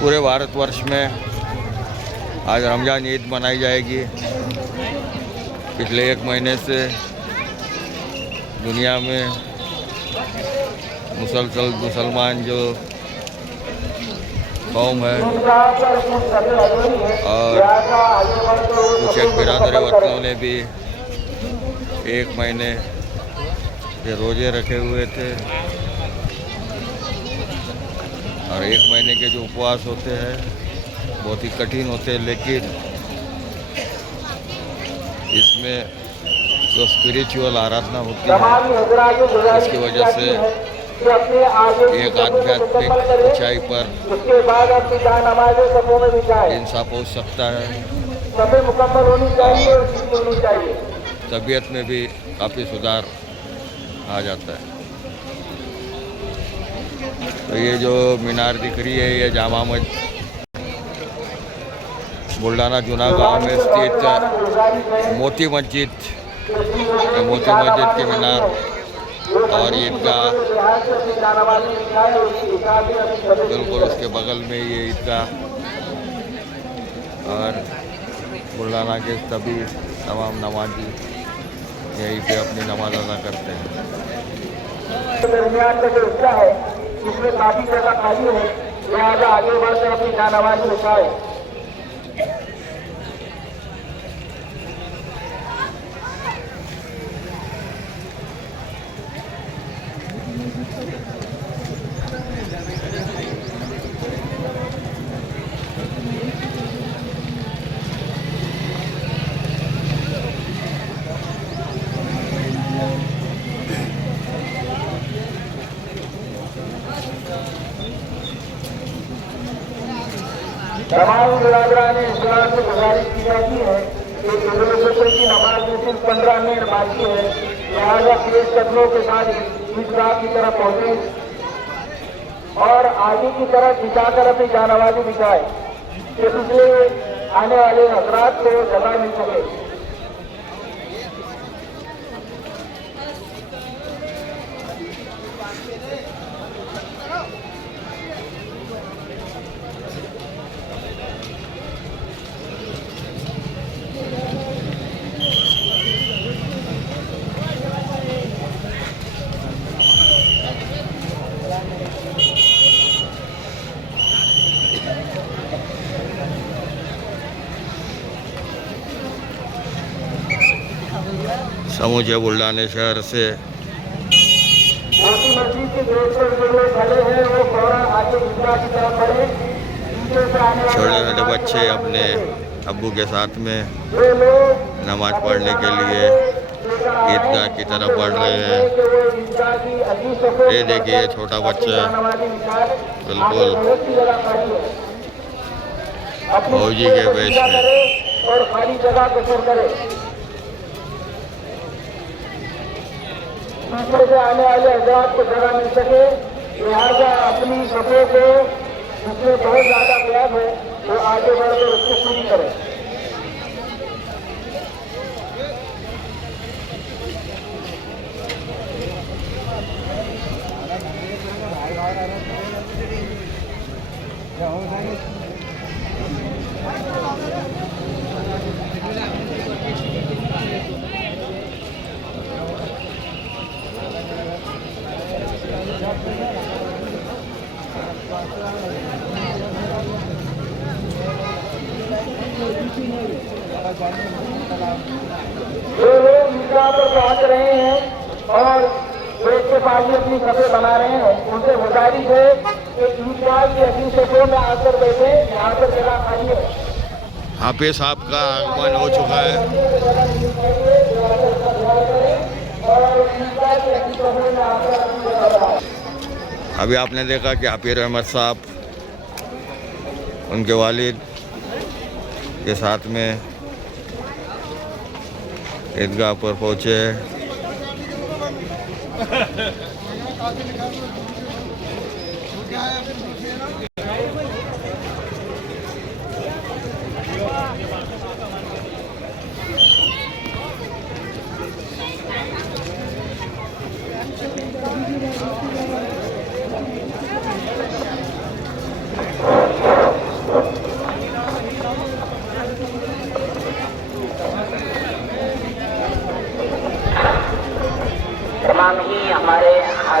پورے بھارت ورش میں آج رمضان عید منائی جائے گی۔ پچھلے ایک مہینے سے دنیا میں مسلسل مسلمان جو قوم ہے اور کچھ ایک برادر وطنوں نے بھی ایک مہینے کے روزے رکھے ہوئے تھے، اور ایک مہینے کے جو اپواس ہوتے ہیں بہت ہی کٹھن ہوتے ہیں، لیکن اس میں جو اسپریچول آرادھنا ہوتی ہے اس کی وجہ سے ایک آدھیاتمک اونچائی پر انسان پہنچ سکتا ہے اور طبیعت میں بھی کافی سدھار آ جاتا ہے۔ تو یہ جو مینار دکھ رہی ہے یہ جامع مسجد بلڈانا جونا گاؤں میں استھت موتی مسجد کی مینار اور عیدگاہ، بالکل اس کے بغل میں یہ عیدگاہ، اور بلڈانا کے سبھی تمام نمازی یہیں پہ اپنی نماز ادا کرتے ہیں۔ درمیان کا جو حصہ ہے اس میں کافی جگہ خالی ہے، لہٰذا آگے بڑھ کر اپنی جانمازی اٹھائے۔ تمام برادران اسلام سے گزارش کی جاتی ہے کہ عید الفطر کی نماز میں صرف 15 منٹ باقی ہے، لہٰذا تیز قدموں کے ساتھ عیدگاہ کی طرف پہنچے اور آگے کی طرف دکھا کر اپنی جانمازی دکھائے کہ پچھلے آنے والے حضرات کو جگہ مل سکے۔ سموچے بلڈانے شہر سے موتی مسجد کے گیٹ پر جو لوگ کھڑے ہیں وہ فوراً آگے عیدگاہ کی طرف بڑھیں۔ چھوٹے چھوٹے بچے اپنے ابو کے ساتھ میں نماز پڑھنے کے لیے عیدگاہ کی طرف بڑھ رہے ہیں۔ یہ دیکھیے چھوٹا بچہ بالکل فوجی کے ویش میں۔ اور خالی جگہ کو پر کرے، دوسرے سے آنے والے حضرات کو جگہ مل سکے، لہٰذا اپنی صفوں کو جس میں بہت زیادہ گیپ ہے وہ آگے بڑھ کر اس کو پوری کرے۔ جو لوگ عیدگاہ پر پہنچ رہے ہیں اور پیٹ کے پاس اپنی صفیں بنا رہے ہیں ان سے گزارش ہے کہ عیدگاہ کی اپنی صفوں میں آ کر بیٹھے، یہاں پر جگہ خالی ہے۔ حافظ صاحب کا آگمن ہو چکا ہے۔ ابھی آپ نے دیکھا کہ حفیظ احمد صاحب ان کے والد کے ساتھ میں عیدگاہ پر پہنچے۔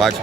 5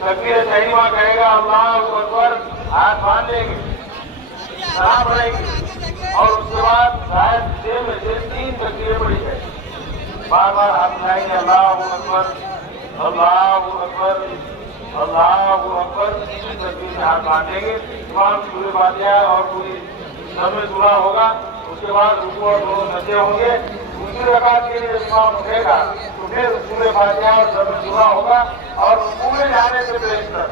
تکبیر تحریمہ کہے گا اللہ اکبر، ہاتھ باندھ لیں گے، سلام پڑھیں گے اور اس کے بعد شاید 6 میں سے 3 تکبیریں پڑھی جائیں گی، بار بار ہاتھ اٹھائیں گے اللہ اکبر اللہ اکبر اللہ اکبر، تیسری تکبیر میں ہاتھ باندھیں گے، امام سورہ فاتحہ اور پوری نظم سورہ ہوگا، اس کے بعد رکوع اور دونوں سجدے ہوں گے، دوسری رکعت کے لیے جب امام اٹھے گا تو پھر سورہ فاتحہ اور نظم سورہ ہوگا اور رکوع میں جانے سے بیشتر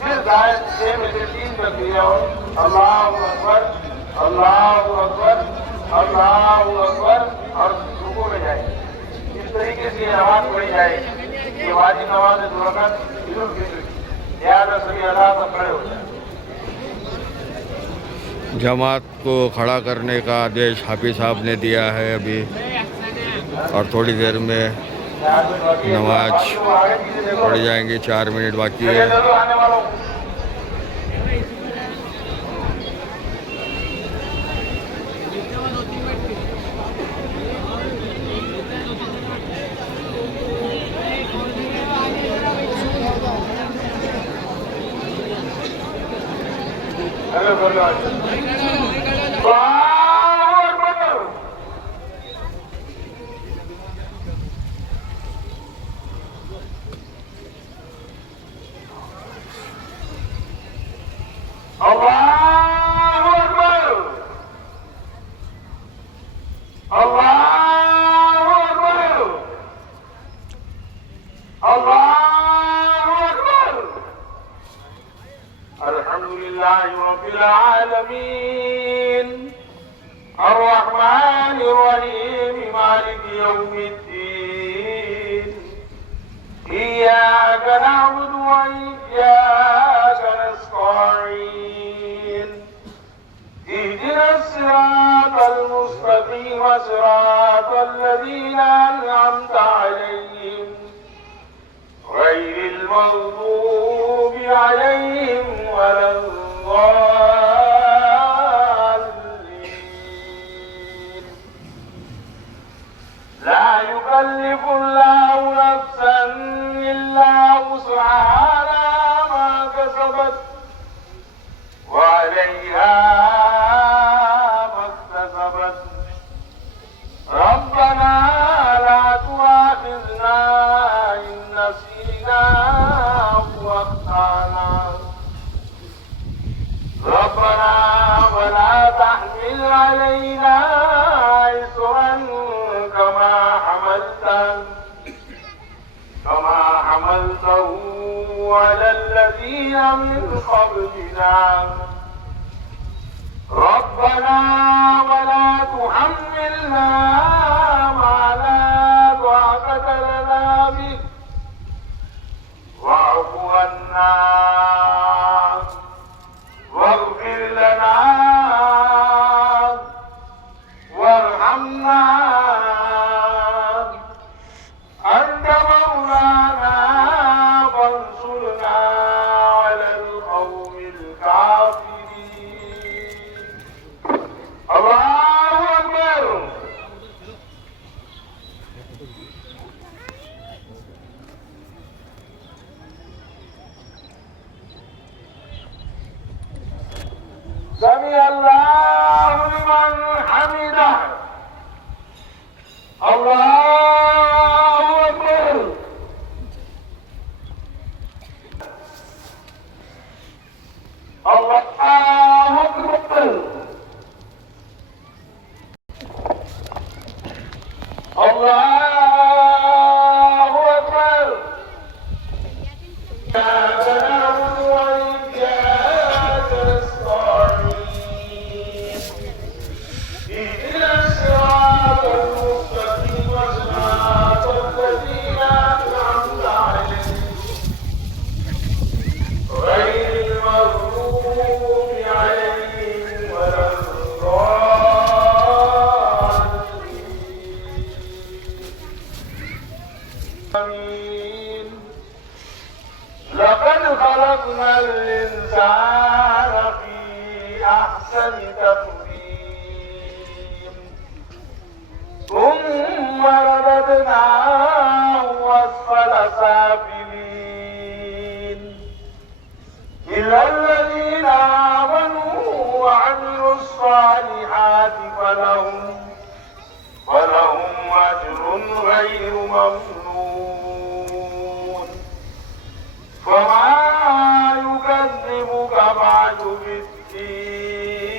پھر زائد 6 میں سے 3 تکبیریں ہوں، اللہ اکبر اللہ اکبر اللہ اکبر اور رکوع میں جائیں گے۔ اس طریقے سے یہ نماز پڑھی جائے گی، یہ واجب نماز ہے 2 رکعت عید الفطر کی، لہٰذا سبھی اللہ سب کھڑے ہو جائیں۔ جماعت کو کھڑا کرنے کا آدیش حافظ صاحب نے دیا ہے ابھی، اور تھوڑی دیر میں نماز پڑھ جائیں گی، 4 منٹ باقی ہے۔ رب العالمين الرحمن الرحيم مالك يوم الدين إياك نعبد وإياك نستعين اهدنا الصراط المستقيم صراط الذين أنعمت عليهم غير المغضوب عليهم ولا الضالين لا يكلف الله نفسا إلا وسعها ما كسبت وعليها ما اكتسبت ربنا لا تؤاخذنا إن نسينا أو أخطأنا ربنا ولا تحمل علينا إصرا كما حملته على الذين من قبلنا ربنا ولا تحملنا ما لا طاقة لنا به واعف عنا واغفر لنا وارحمنا أنت مولانا فانصرنا على القوم الكافرين الله أكبر سمع الله لمن حمده الله أكبر الله أكبر الله أكبر إياك نعبد وإياك نستعين اهدنا الصراط المستقيم صراط الذين أنعمت عليهم غير المغضوب عليهم ولا الضالين لقد خلقنا الإنسان في أحسن تقويم ولهم أجر غير ممنون. فما يكذبك بعد بالدين؟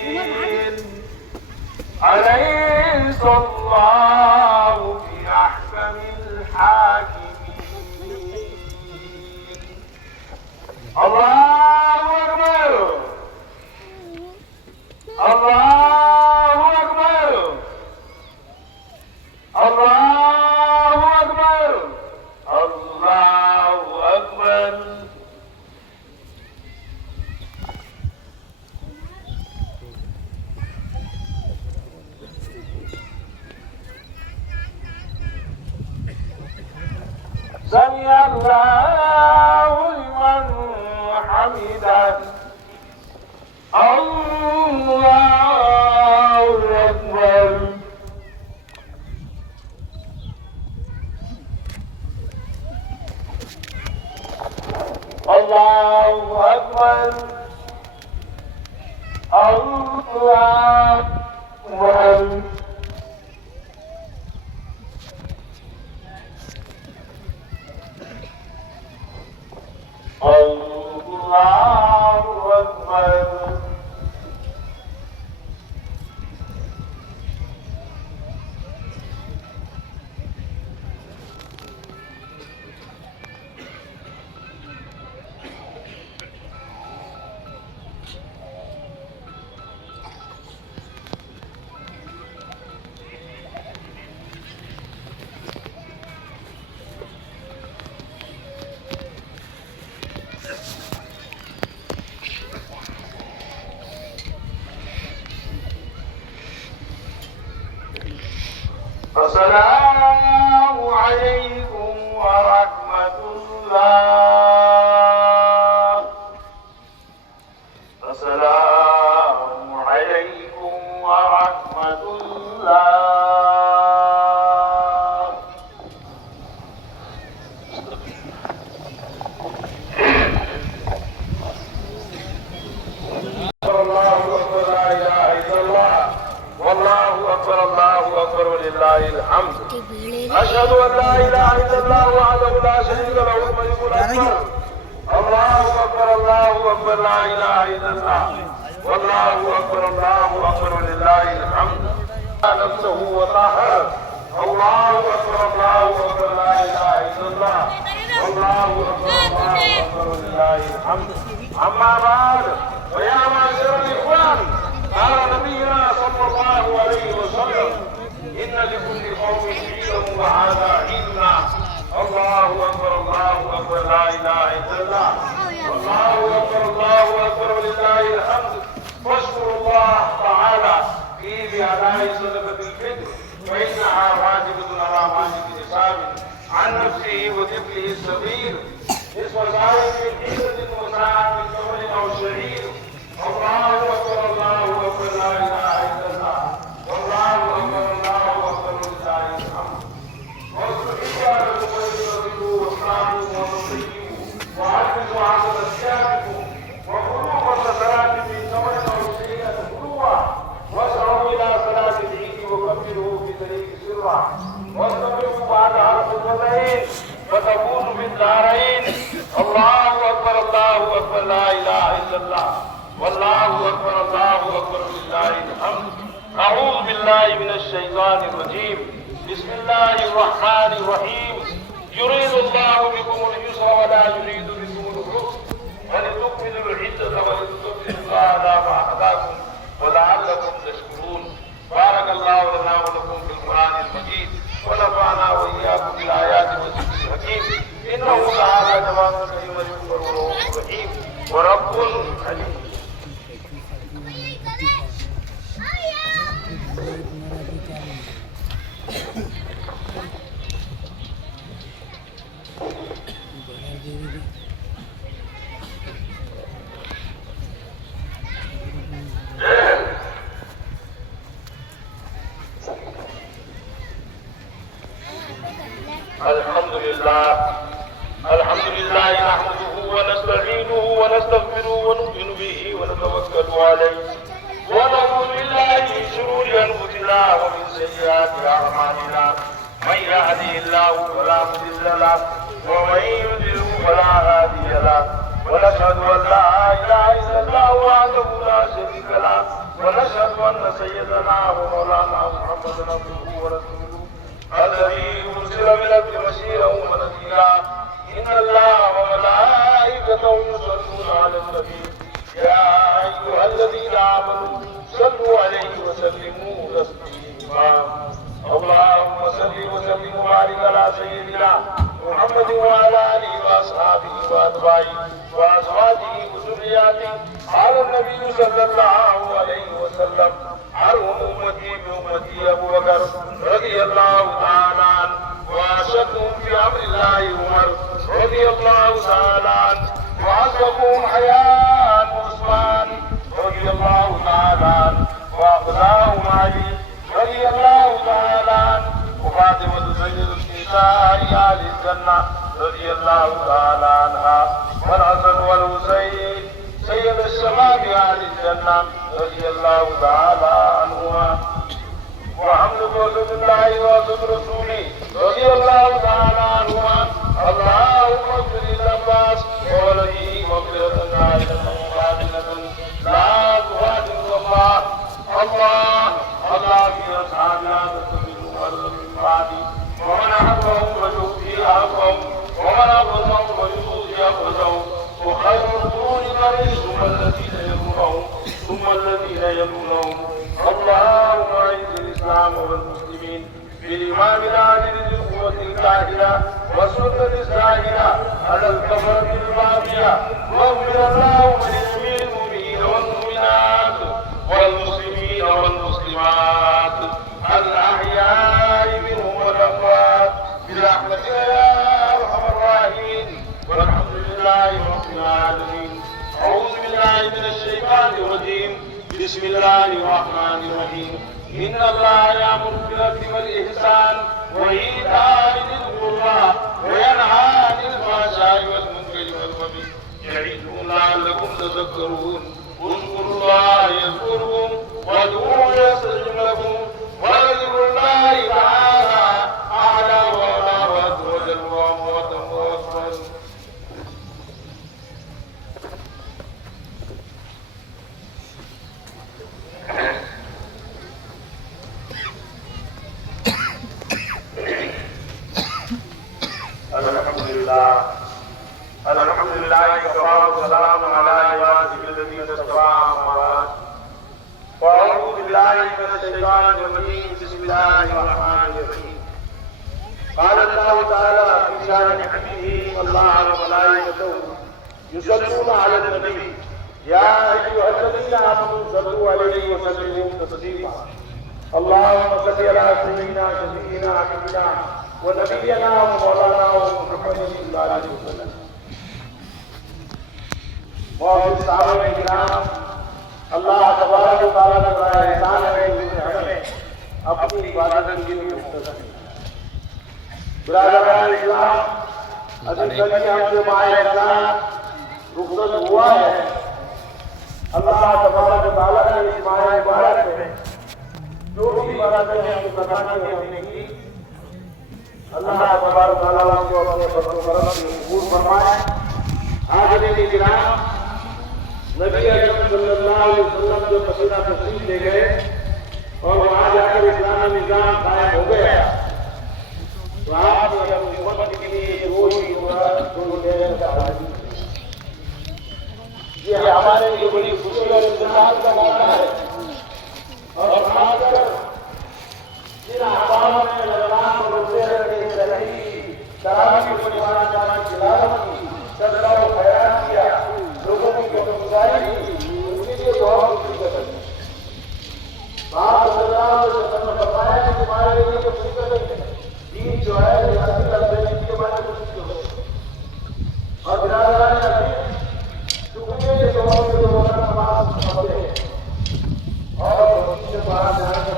أليس الله بأحكم الحاكمين؟ الله أكبر، الله أكبر، الله أكبر، الله أكبر. سمع الله لمن حمده. الله أكبر. الله أكبر. الله أكبر. الله أكبر. السلام عليكم ورحمة الله. السلام عليكم ورحمة الله. الله أكبر، لا إله إلا الله، والله أكبر، الله أكبر ولله الحمد. أشهد أن لا إله إلا الله وحده لا شريك له الملك الأكبر. الله أكبر، الله أكبر، لا إله إلا الله، والله أكبر، الله أكبر ولله الحمد. نفسه وطهر. الله أكبر، الله أكبر، لا إله إلا الله، والله أكبر، الله أكبر ولله الحمد. أما بعد، فيا معاشر الإخوان، قال نبينا صلى الله عليه وسلم: إن لكل قوم عيدا وهذا عيدنا. الله أكبر، الله أكبر، لا إله إلا الله، والله أكبر، الله أكبر ولله الحمد. واشكروا الله تعالى في بأداء صدقة الفطر، فإنها واجبة على واجب حساب عن نفسه وطفله الصغير، نصف ساعة من حيلة وساعة من تمر أو شعير. الله أكبر، الله أكبر، لا إله إلا الله، والله أكبر، الله أكبر ولله الحمد. واصبحوا على تقدموا واصنعوا وتطيبوا وعززوا عدد أشياءكم وكلوا قبل صلاة من تمر أو شعير تكلوها واسعوا إلى صلاة العيد وكبروا في طريق سرا واستمروا بعد الخطبتين فتفوزوا بالدارين. الله أكبر، الله أكبر، لا إله إلا الله، والله أكبر، الله أكبر ولله الحمد. أعوذ بالله من الشيطان الرجيم. بسم الله الرحمن الرحيم. يريد الله بكم اليسر ولا يريد بكم العسر ولتكملوا العدة ولتكبروا الله على ما هداكم ولعلكم تشكرون. بارك الله لنا ولكم في القرآن المجيد ونفعنا وإياكم بالآيات والذكر الحكيم. إنه تعالى جواد كريم ورؤوف رحيم ورب حليم. الحمد لله نحمده ونستعينه ونستغفره ونؤمن به ونتوكل عليه ونعوذ بالله من شرور أنفسنا سيئات أعمالنا من يهده الله فلا مضل له ومن يضلل فلا هادي له ونشهد أن لا إله إلا الله وحده لا شريك له ونشهد أن سيدنا ومولانا محمدا عبده ورسوله الذي أرسل بالحق بشيرا ونذيرا إن الله وملائكته يصلون على النبي يا أيها الذين آمنوا صلوا عليه وسلموا تسليما اللهم صل وسلم وبارك على سيدنا محمد وعلى آله وأصحابه وأتباعه وأزواجه وذرياته قال النبي صلى الله عليه وسلم أرحم أمتي بأمتي أبو بكر رضي الله تعالى عنه وأشدهم في أمر الله عمر رضي الله تعالى عنه وأصدقهم حياء عثمان رضي الله تعالى عنه وأخلاهم علي رضي الله تعالى عنه وفاطمة سيد النساء أهل الجنة رضي الله تعالى عنها والحسن والحسين سيد الشباب أهل الجنة رضي الله تعالى عنهما وحمد رسول الله ورسول رسوله رضي الله تعالى عنهما اللهم اغفر للعباس وولده مغفرة نائلة وفاضلة لا تغادر الله الله في أصحابنا تستقبل مرة من بعدي ومن أحبهم ويؤتي أحبهم ومن أبغضهم ويؤتي أبغضهم وخير القرون قرني ثم الذين يلونهم ثم الذين يلونهم اللهم أعز الإسلام والمسلمين بالإمام العادل ذي القوة الكاهلة والسنة الساهلة على الكفرة الباقية واغفر اللهم لجميع المؤمنين والمؤمنات والمسلمين والمسلمات الأحياء منهم والأموات برحمتك يا أرحم الراحمين والحمد لله رب العالمين. أعوذ بالله من الشيطان الرجيم بسم الله الرحمن الرحيم. إن الله يأمر بالعدل والإحسان وإيتاء ذي القربى وينهى عن الفحشاء والمنكر والبغي يعظكم لعلكم تذكرون. اذكروا الله يذكركم وادعوه يستجب لكم وذكر الله تعالى أعلى وأعلى وأجل وأموت وأكبر. الحمد لله كفى وسلام على عباده الذين اصطفى أما بعد فأعوذ بالله من الشيطان الرجيم بسم الله الرحمن الرحيم. قال الله تعالى في شأن حبيبه الله وملائكته يصلون على النبي يا أيها الذين آمنوا صلوا عليه وسلموا تسليما. اللهم صل على سيدنا شفيعنا حبيبنا ونبينا ومولانا محمد صلى الله عليه وسلم اور صحابہ کرام اللہ تبارک و تعالیٰ نے بڑا احسان ہے کہ ہمیں اپنی عبادت کے لیے مختصر ہے. برادران اسلام ابھی کل ہم سے ماہ رمضان رخصت ہوا ہے. اللہ تبارک و تعالیٰ نے اس ماہ مبارک میں جو بھی عبادتیں ہم کو کرنا کی ہم نے کی اللہ تبارک و تعالیٰ کو اپنے فضل و کرم سے قبول فرمائے. حاضرین کرام نبی اکرم صلی اللہ علیہ وسلم جو مدینہ تشریف لے گئے اور وہاں جا کر اسلامی نظام قائم ہو گیا تو آپ نے اپنی امت کے لیے دو یہ ہمارے لیے بڑی خوشی اور اطلاعات کا موقع ہے. اور خاص کر جن احباب نے رمضان کو روزے رکھے صحیح تراویح کو نماز تلاوت کی صدقہ و خیرات کیا لوگوں کی گزاری کی ان کے لیے بہت خوشی کا سبب ہے. آپ صلی اللہ علیہ وسلم نے فرمایا کہ تمہارے لیے کچھ فکر نہیں ہے. دین جو ہے یہ حاصل کرتے ہیں کہ ہمارے کچھ نہیں ہوگا. اور برادران عزیز شکریہ کے سوال میں جو روزہ نماز پڑھتے ہیں اور مسجد سے باہر جانے کا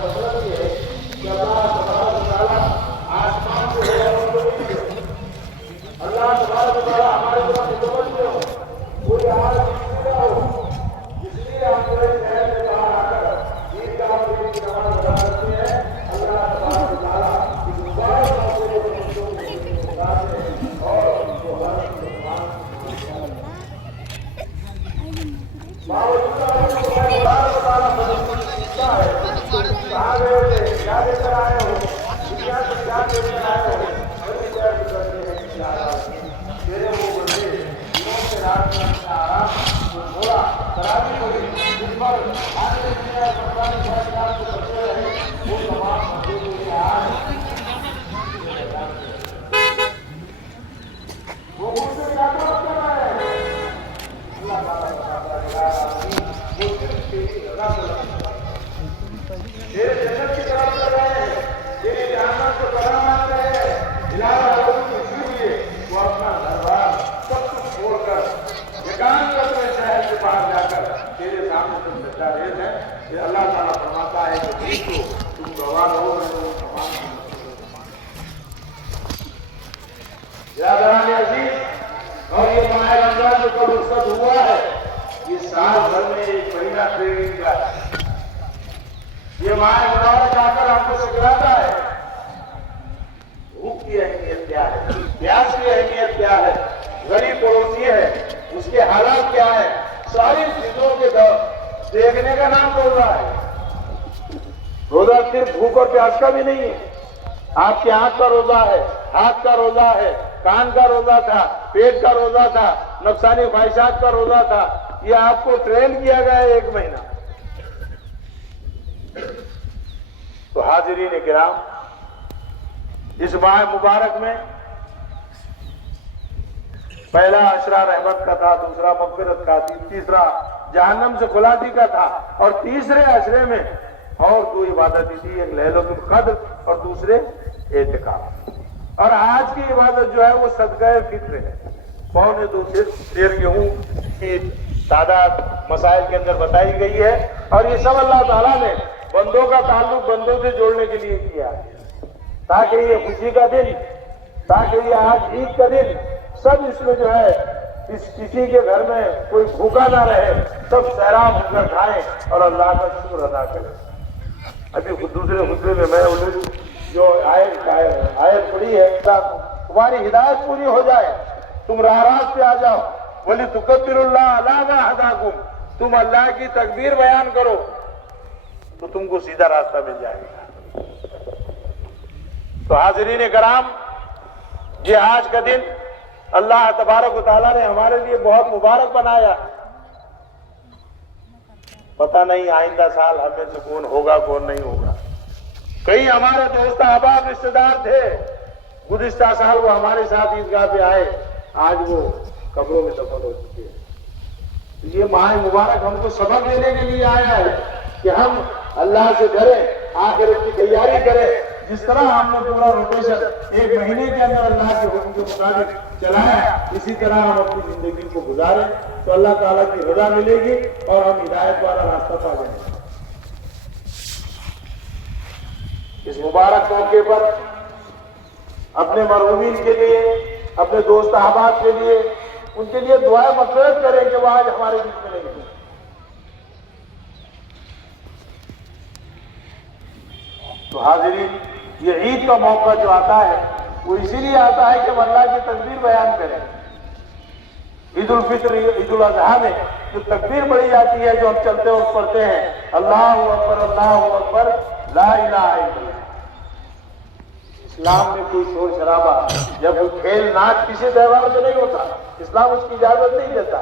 کیا لے کر آئے ہو، دنیا سے کیا لے کر آئے ہو، بڑی تیاری کرتے ہیں تیرے وہ بندے دنوں سے رات میں اپنا آرام تھوڑا خرابی ہوئی جس پر آنے دنیا سرکاری خرچات کو کرتے رہے وہ تمام مزدور کے آج وہ مجھ سے ملاقات کر رہے ہیں. اللہ تعالیٰ تیرے جنت کی طرف کر رہے ہیں، تیری جہنم کو کرامات کر رہے ہیں. علاوہ لوگوں کو اسی لیے وہ اپنا گھر بار سب کچھ چھوڑ کر ایکانت میں شہر کے باہر جا کر تیرے سامنے تم سچا ریز ہے کہ اللہ تعالیٰ فرماتا ہے کہ ٹھیک ہو تم گواہ رہو میں تمہیں تمام یادران عزیز. اور یہ ماہ رمضان جو کب رخصت ہوا ہے یہ سال بھر میں ایک مہینہ ٹریننگ کا ہے. یہ ماہ مبارک آ کر ہم کو سکھلاتا ہے بھوک کی اہمیت کیا ہے، پیاس کی اہمیت کیا ہے، غریب پڑوسی ہے اس کے حالات کیا ہے. ساری چیزوں کے دیکھنے کا نام روزہ ہے. روزہ صرف بھوک اور پیاس کا بھی نہیں ہے، آپ کے آنکھ کا روزہ ہے، ہاتھ کا روزہ ہے، کان کا روزہ تھا، پیٹ کا روزہ تھا، نفسانی خواہشات کا روزہ تھا. یہ آپ کو ٹرین کیا گیا ہے ایک مہینہ. تو حاضرین کرام اس ماہ مبارک میں پہلا عشرہ رحمت کا تھا، دوسرا مغفرت کا، تیسرا جہنم سے خلاصی کا تھا، اور تیسرے عشرے میں اور دو عبادتیں تھی، ایک لیلۃ القدر اور دوسرے اعتکاف. اور آج کی عبادت جو ہے وہ صدقہ فطر ہے. 2.25 سیر گیہوں کی تعداد مسائل کے اندر بتائی گئی ہے، اور یہ سب اللہ تعالیٰ نے بندوں کا تعلق بندوں سے جوڑنے کے لیے کیا ہے تاکہ یہ خوشی کا دن، تاکہ یہ آج عید کا دن سب اس میں جو ہے کسی کے گھر میں کوئی بھوکا نہ رہے، سب سیراب ہو کر کھائیں اور اللہ کا شکر ادا کریں. ابھی دوسرے خطبے میں میں جو آیت پڑھی ہے تمہاری ہدایت پوری ہو جائے، تم راہ راست پہ آ جاؤ. وَلِتُكَبِّرُوا اللَّهَ عَلَىٰ مَا هَدَاكُمْ، تم اللہ کی تکبیر بیان کرو تو تم کو سیدھا راستہ مل جائے گا. تو حاضرین کرام یہ آج کا دن اللہ تبارک و تعالیٰ نے ہمارے لیے بہت مبارک بنایا. پتہ نہیں آئندہ سال ہم میں سے کون ہوگا کون نہیں ہوگا. کئی ہمارے دوست احباب رشتے دار تھے گزشتہ سال وہ ہمارے ساتھ عیدگاہ پہ آئے، آج وہ قبروں میں دفن ہو چکے ہیں. یہ ماہ مبارک ہم کو سبق دینے کے لیے آیا ہے کہ ہم اللہ سے ڈریں، آخرت کی تیاری کریں. جس طرح ہم نے پورا روٹیشن ایک مہینے کے اندر اللہ کے حکم کے مطابق چلایا، اسی طرح ہم اپنی زندگی کو گزاریں تو اللہ تعالیٰ کی رضا ملے گی اور ہم ہدایت والا راستہ پا جائیں گے. اس مبارک موقع پر اپنے مرحومین کے لیے، اپنے دوست احباب کے لیے، ان کے لیے دعائیں مغفرت کریں کہ وہ آج ہمارے بیچ میں نہیں ہیں. تو حاضرین یہ عید کا موقع جو آتا ہے وہ اسی لیے آتا ہے کہ ہم اللہ کی تکبیر بیان کریں. عید الفطر عید الاضحیٰ میں جو تکبیر پڑھی جاتی ہے، جو ہم چلتے وقت پڑھتے ہیں، اللہ اکبر لا الہ الا اللہ. اسلام میں کوئی شور شرابہ یا کوئی کھیل ناچ کسی تہوار میں نہیں ہوتا. اسلام اس کی اجازت نہیں دیتا.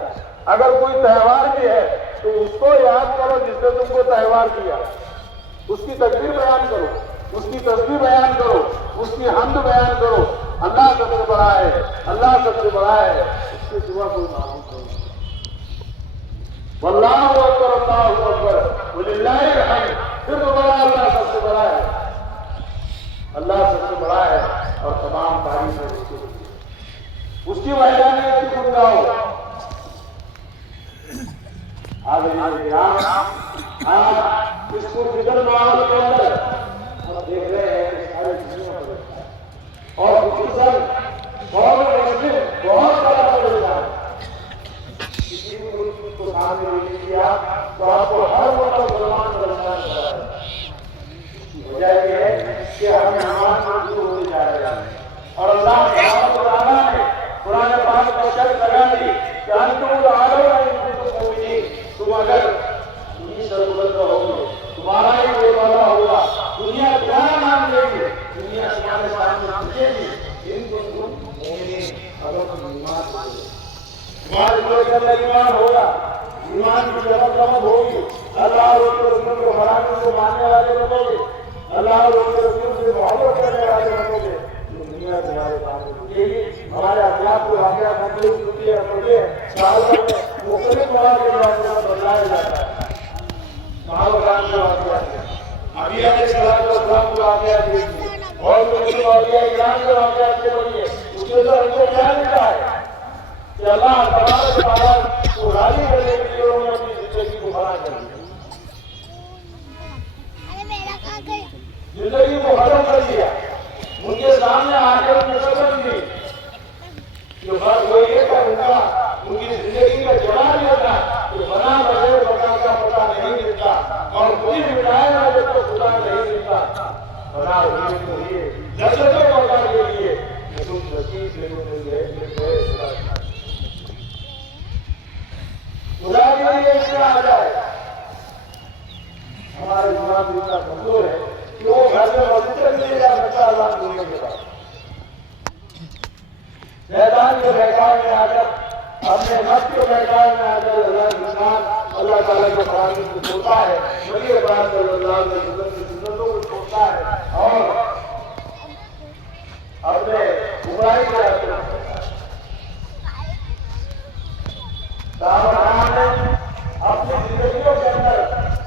اگر کوئی تہوار بھی ہے تو اس کو یاد کرو جس نے تم کو تہوار دیا، اس کی تکبیر بیان کرو، اس کی تسبیح بیان کرو، اس کی حمد بیان کرو. اللہ سب سے بڑا ہے، اللہ سب سے بڑا ہے، اس کے سوا کوئی معبود نہیں. واللہ اکبر اللہ اکبر وللہ الحمد. پھر دوبارہ اللہ سب سے بڑا ہے، اللہ سب سے بڑا ہے اور تمام تعریفیں اس کے لیے. اس کی وحدانیت کی خود گاؤ. آج اس کو فکر ماحول کے اندر ہم دیکھ رہے ہیں کہ سارے چیزوں میں اور خصوصاً بہت بڑا بدلا ہے. کسی بھی ملک کو سامنے لے لیا تو آپ کو ہر وقت مسلمان درمیان کر رہا ہے. وجہ یہ ہے کہ ہم ایمان شروع ہوتے جا رہے ہیں اور اللہ تعالیٰ نے قرآن پاک میں شرط لگا دی کہ انتم الاعلون ان کنتم مؤمنین. تم اگر انہی سربلند ہوگے، تمہارا ہی بول والا ہوگا، دنیا کیا ہمارے دل کے اندر ایمان ہوگا، ایمان کی چمک ہوگی، اللہ اور اس کے رسول کو حرام کو ماننے والے بنو گے، اللہ اور اس کے رسول سے محبت کرنے والے بنو گے، تو دنیا تمہارے سامنے رکے گی۔ ہمارے اخلاق کو واقعات مختلف ہوتی ہے، صحابہ میں مختلف مواد کے واقعات بتلایا جاتا ہے، صحابہ کے واقعات، ابھی علیہ السلام کے واقعات دیکھیے، اور دوسرے واقعہ ایران کے واقعات سے پڑھیے، اس کے اندر ہم کو کیا ملتا ہے کہ اللہ تبارک و تعالیٰ کو راضی کرنے کے لیے انہوں نے اپنی زندگی کو بنا کر دیا، زندگی کو ختم کر دیا، ان کے سامنے آ کر ان کو قدم دی کہ فرق وہی ہے کہ ان کی زندگی کا جواب یہ تھا کہ بنا بغیر بنا کا پتہ نہیں ملتا، اور کوئی بھی بنایا نہ جب تک خدا نہیں ملتا، بنا ہوئی تو یہ لذتوں کو بتا کے لیے تم نصیب میں مل گئے خدا کے لیے اس میں آ جائے۔ ہمارے دماغ اتنا کمزور ہے کہ وہ گھر میں موجود تک نہیں جا سکتا اللہ بولنے کے بعد، شیطان کے بہکاؤ میں آ کر، اپنے نفس کے بہکاؤ میں آ کر اللہ تعالیٰ کے فرامین کو چھوڑتا ہے، نبی پاک صلی اللہ علیہ وسلم کی سنتوں کو چھوڑتا ہے، اور اپنے گمراہی کے راستے میں چلتا ہے۔ صحابہ نے اپنی زندگیوں کے اندر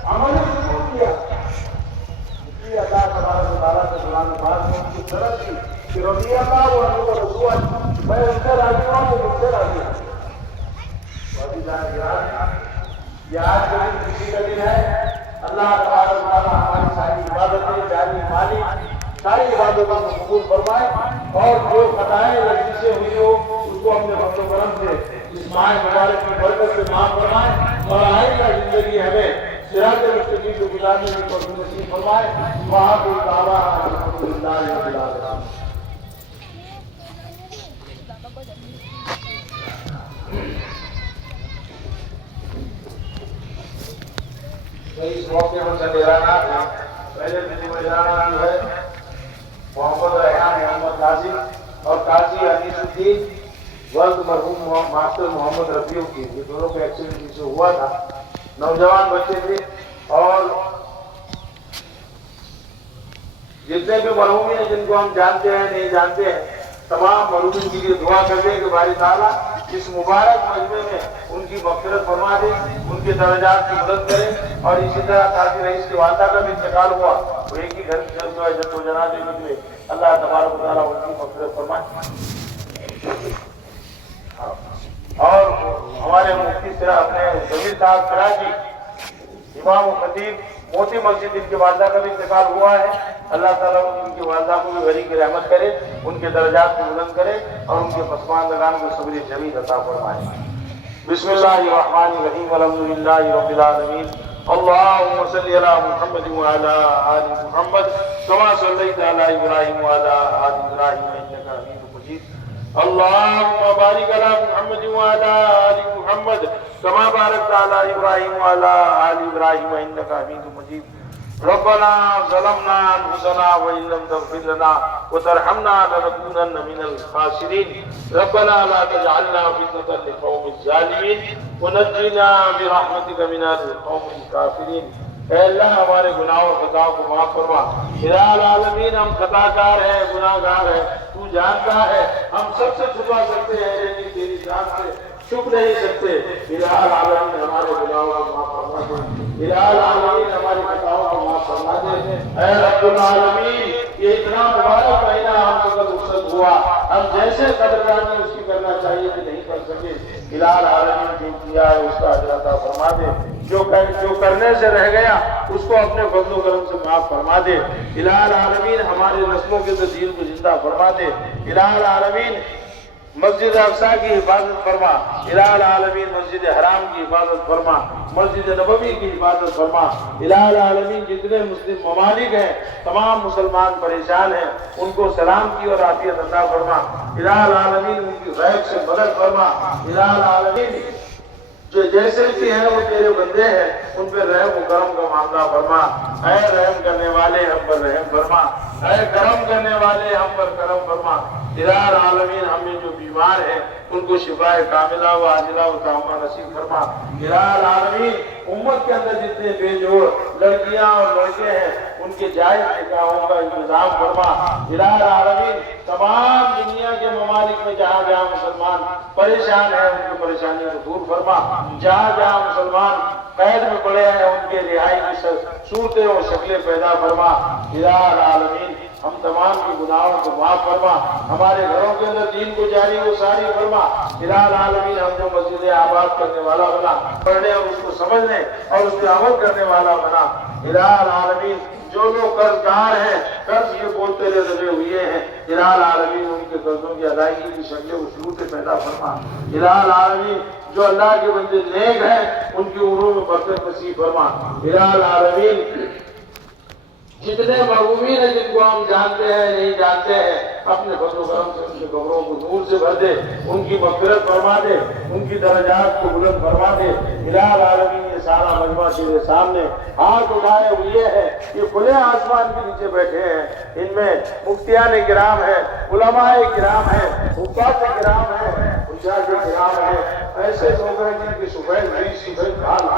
عمل شروع کیا، اس لیے اللہ تبارک و تعالیٰ سے قرآن پاک میں ان کی طرف کی کہ رضی اللہ عنہ رضوان، میں ان سے راضی ہوں تو مجھ سے راضی ہوں۔ یہ آج کا دن خوشی کا دن ہے، اللہ تبارک و تعالیٰ ہماری ساری عبادتیں، جاری مالی ساری عبادتوں کو قبول فرمائے، اور جو خطائیں لغزشیں ہوئی ہو اس کو اپنے فضل و کرم سے اس ماہ مبارک کی برکت سے معاف فرمائے، اور آئندہ زندگی ہمیں صراط مستقیم کو گزارنے کی توفیق نصیب فرمائے۔ وآخر دعوانا الحمدللہ رب العالمین۔ اس موقع پر سنیرانات ہیں، پہلے دن مجرانات جو ہے محمد ریحان محمد ناظم اور قاضی انیس الدین ولد مرحوم ماسٹر محمد رفیع کی، یہ دونوں کا ایکسیڈنٹ سے ہوا تھا، نوجوان بچے تھے، اور جتنے بھی مرحومی ہیں جن کو ہم جانتے ہیں نہیں جانتے ہیں، تمام مرحومین کے لیے دعا کرتے ہیں کہ باری تعالیٰ اس مبارک مجمع میں ان کی مغفرت فرما دے، ان کے درجات کی مدد کرے، اور اسی طرح قاضی رئیس کی والدہ کا بھی انتقال ہوا، وہ ایک ہی گھر کے جو ہے جد و جنازے نکلے، اللہ تبارک و تعالیٰ ان کی مغفرت فرمائے۔ اور ہمارے مفتی صرح اپنے ضمیر صاحب سراجی امام و خطیب موتی مسجد، ان کی والدہ کا بھی انتقال ہوا ہے، اللہ تعالیٰ ان کی والدہ کو بھی غری کی رحمت کرے، ان کے درجات کو بلند کرے، اور ان کے پسماندگان کو صبر جمیل عطا فرمائے۔ بسم اللہ الرحمن الرحیم، الحمدللہ رب العالمین، اللہم صلی علی محمد وعلی آل محمد کما صلیت علی ابراہیم وعلی آل ابراہیم انک حمید مجید، اللہم بارک علی محمد وعلی آل محمد کما بارکت علی ابراہیم وعلی آل ابراہیم انک حمید مجید، ربنا ظلمنا انفسنا وان لم تغفر لنا وترحمنا لنكونن من الخاسرين، ربنا لا تجعلنا فتنة للقوم الظالمين ونجنا برحمتك من القوم الكافرين۔ اے اللہ ہمارے گناہ اور خطاؤں کو معاف فرما، الہ العالمین ہم خطا کار ہیں، گناہ گار ہیں، تو جانتا ہے، ہم سب سے چھپا سکتے ہیں لیکن تیری ذات سے چھپ نہیں سکتے، الہ العالمین ہمارے گناہوں کو معاف فرما دے، الہ العالمین ہماری خطاؤں کو معاف فرما دے، اے رب العالمین یہ اتنا مبارک مہینہ ہم کو کل رخصت ہوا، ہم جیسے قدردانی اس کی کرنا چاہیے کہ نہیں کر سکے، الہ العالمین جو کیا ہے اس کا اجر عطا فرما دے، جو کرنے سے رہ گیا اس کو اپنے فضل و کرم سے معاف فرما دے، الہ العالمین ہمارے نسلوں کے دین کو زندہ فرما دے، الہ العالمین مسجد اقصی کی حفاظت فرما، الہ العالمین مسجد حرام کی حفاظت فرما، مسجد نبوی کی حفاظت فرما، الہ العالمین جتنے مسلم ممالک ہیں تمام مسلمان پریشان ہیں ان کو سلامتی اور عافیت عطا فرما، الہ العالمین ان کی غیب سے مدد فرما، الہ العالمین جو جیسے بھی ہیں وہ تیرے بندے ہیں ان پہ رحم و کرم کا معاملہ فرما، اے رحم کرنے والے ہم پر رحم فرما، اے کرم کرنے والے ہم پر کرم فرما الہ العالمین ہم میں جو بیمار ہیں ان کو شفا کاملہ و عاجلہ و تامہ نصیب فرما الہ العالمین امت کے اندر جتنے بے جوڑ لڑکیاں اور لڑکے ہیں ان کے جائز نکاحوں کا انتظام فرما الہ العالمین تمام دنیا کے ممالک میں جہاں جہاں مسلمان پریشان ہیں ان کی پریشانی کو دور فرما جہاں جہاں مسلمان قید میں پڑے ہیں ان کے رہائی کی صورتیں اور شکلیں پیدا فرما الہ العالمین ہم تمام کے گناہوں کو معاف فرما ہمارے گھروں کے اندر دین کو جاری و ساری فرما الہ العالمین ہم کو مسجد آباد کرنے والا بنا پڑھنے اور اس کو سمجھنے اور اس پہ عمل کرنے والا بنا الہ العالمین جو لوگ قرض دار ہیں قرض کے بول تیرے دبے ہوئے ہیں الہ العالمین ان کے قرضوں کی ادائیگی کی شکلیں و صورتیں پیدا فرما الہ العالمین جو اللہ کے بندے نیک ہیں ان کی عمروں میں برکت نصیب فرما الہ العالمین جتنے محرومین ہیں جن کو ہم جانتے ہیں نہیں جانتے ہیں اپنے فضل و کرم سے ان کے قبروں کو نور سے بھر دے ان کی مغفرت فرما دے ان کی درجات کو بلند فرما دے الہ العالمین یہ سارا مجمع تیرے سامنے ہاتھ اٹھائے ہوئے ہیں یہ کھلے آسمان کے نیچے بیٹھے ہیں ان میں مفتیان کرام ہیں علماء کرام ہیں حفاظ کرام ہیں حجاج کرام ہیں ایسے لوگ ہیں جن کی سفید بھری سفید بھال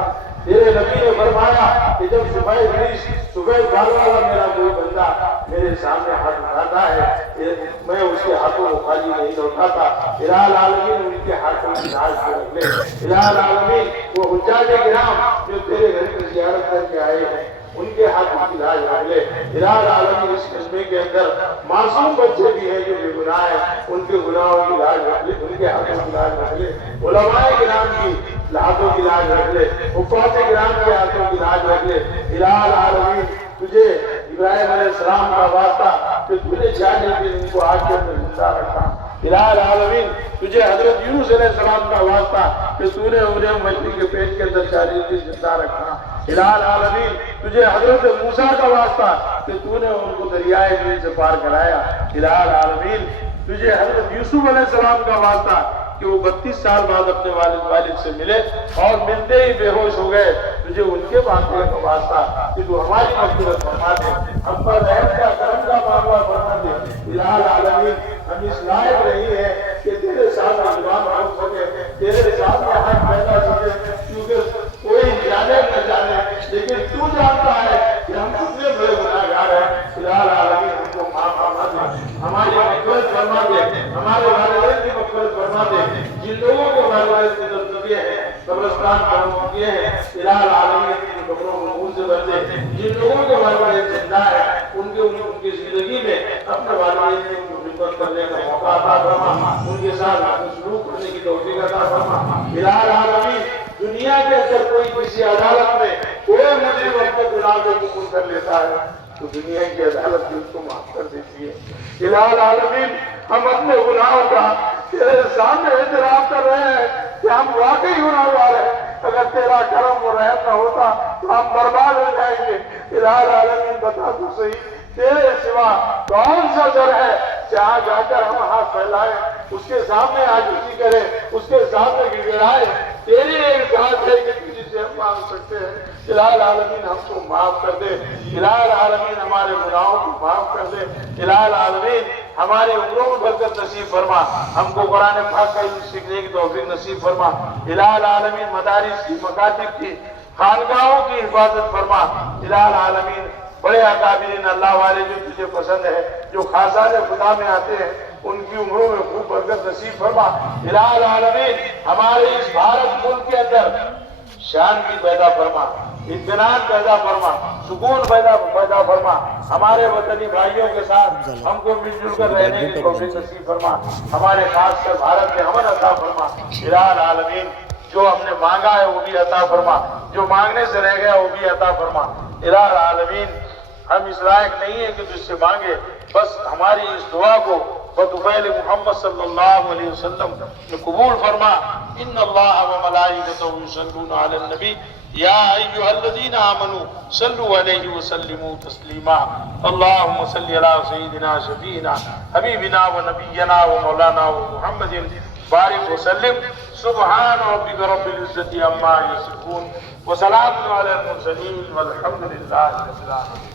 تیرے نبی نے فرمایا کہ جب سفید بال والا میرا کوئی بندہ میرے سامنے ہاتھ اٹھاتا ہے میں اس کے ہاتھوں کو خالی نہیں لوٹاتا الہ العالمین ان کے ہاتھوں کی لاج کو رکھ لے الہ العالمین وہ حجاج کرام جو تیرے گھر کی زیارت کر کے آئے ہیں ان کے ہاتھوں کی لاج رکھ لے الہ العالمین اس قصبے کے اندر معصوم بچے بھی ہیں جو بے گناہ ہیں ان کے گناہوں کی لاج رکھ لے ان کے ہاتھوں کی لاج رکھ لے علماء کرام کی ہاتھوں کی لاج رکھ لے حفاظ کرام کے ہاتھوں کی لاج رکھ لے الہ العالمین تجھے ابراہیم علیہ السلام کا واسطہ کہ تجھے 40 دن ان کو آگ کے اندر زندہ رکھا الہ العالمین تجھے حضرت یونس علیہ السلام کا واسطہ کہ تو نے انہیں مچھلی کے پیٹ کے اندر 40 دن زندہ رکھا الہ العالمین تجھے حضرت موسیٰ کا واسطہ کہ تو نے ان کو دریائے نیل سے پار کرایا الہ العالمین تجھے حضرت یوسف علیہ السلام کا واسطہ کہ وہ 32 سال بعد اپنے والد سے ملے اور ملتے ہی بے ہوش ہو گئے تجھے ان کے واقعے کا واسطہ کہ تو ہماری مغفرت فرما دے ہم پر رحم کا کرم کا معاملہ فرما دے الہ العالمین ہم اس لائق نہیں ہے کہ تیرے سامنے زبان ہو سکے تیرے سامنے ہاتھ پیدا سکے کیونکہ کوئی جانے نہ جانے لیکن تو جانتا ہے کہ ہم کتنے بڑے گناہگار ہیں الہ العالمین ہم کو معاف فرما دے ہماری مغفرت فرما دے ہمارے والدین کی مغفرت فرما دے جن لوگوں کے والدین کی دستگیے ہیں قبرستان پر کیے ہیں الہ العالمین کی قبروں کو نور سے بھر دے جن لوگوں کے والدین زندہ ہے ان کی زندگی میں اپنے والدین کی خدمت کرنے کا موقع عطا فرما ان کے ساتھ سلوک کرنے کی توفیق عطا فرما الہ العالمین دنیا کے اندر کوئی کسی عدالت میں کوئی مجرم اپنے گناہ کو قبول کر لیتا ہے تو دنیا کی عدالت بھی اس کو معاف کر دیتی ہے الہ العالمین ہم اپنے گناہوں کا تیرے سامنے اعتراف کر رہے ہیں کہ ہم واقعی گناہ والے ہیں اگر تیرا کرم و رحم نہ ہوتا تو ہم برباد ہو جائیں گے الہ العالمین بتا تو صحیح تیرے سوا کون سا در ہے جہاں جا کر ہم ہاتھ پھیلائیں اس کے سامنے عاجزی کریں اس کے سامنے گڑگڑائیں تیری ایک ذات ہے کہ تجھ سے ہم مانگ سکتے ہیں الہ العالمین ہم کو معاف کر دے الہ العالمین ہمارے گناہوں کو معاف کر دے الہ العالمین ہمارے عمروں میں برکت نصیب فرما ہم کو قرآن پاک کا علم سیکھنے کی توفیق نصیب فرما الہ العالمین مدارس کی مکاتب کی خانقاہوں کی حفاظت فرما الہ العالمین بڑے اکابرین اللہ والے جو تجھے پسند ہے جو خاصان خدا میں آتے ہیں ان کی عمروں میں خوب برکت نصیب فرما الہ العالمین ہمارے اس بھارت ملک کے اندر شانتی پیدا فرما اطمینان پیدا فرما سکون پیدا فرما ہمارے وطنی بھائیوں کے ساتھ ہم کو مل جل کر رہنے کی توفیق نصیب فرما ہمارے خاص کر بھارت میں امن عطا فرما الہ العالمین جو ہم نے مانگا ہے وہ بھی عطا فرما جو مانگنے سے رہ گیا وہ بھی عطا فرما الہ العالمین ہم اس لائق نہیں ہے کہ تجھ سے مانگے بس ہماری اس دعا کو بدفعل محمد صلی اللہ علیہ وسلم نے قبول فرما ان اللہ و ملائکتہ یصلون علی النبی یا ایھا الذین آمنوا صلوا علیہ وسلموا تسلیما اللہم صلی علی سیدنا شفیعنا حبیبنا و نبینا و مولانا و محمد بارک وسلم سبحان ربک رب العزت عما یصفون وسلام علی المرسلین والحمد للہ رب العالمین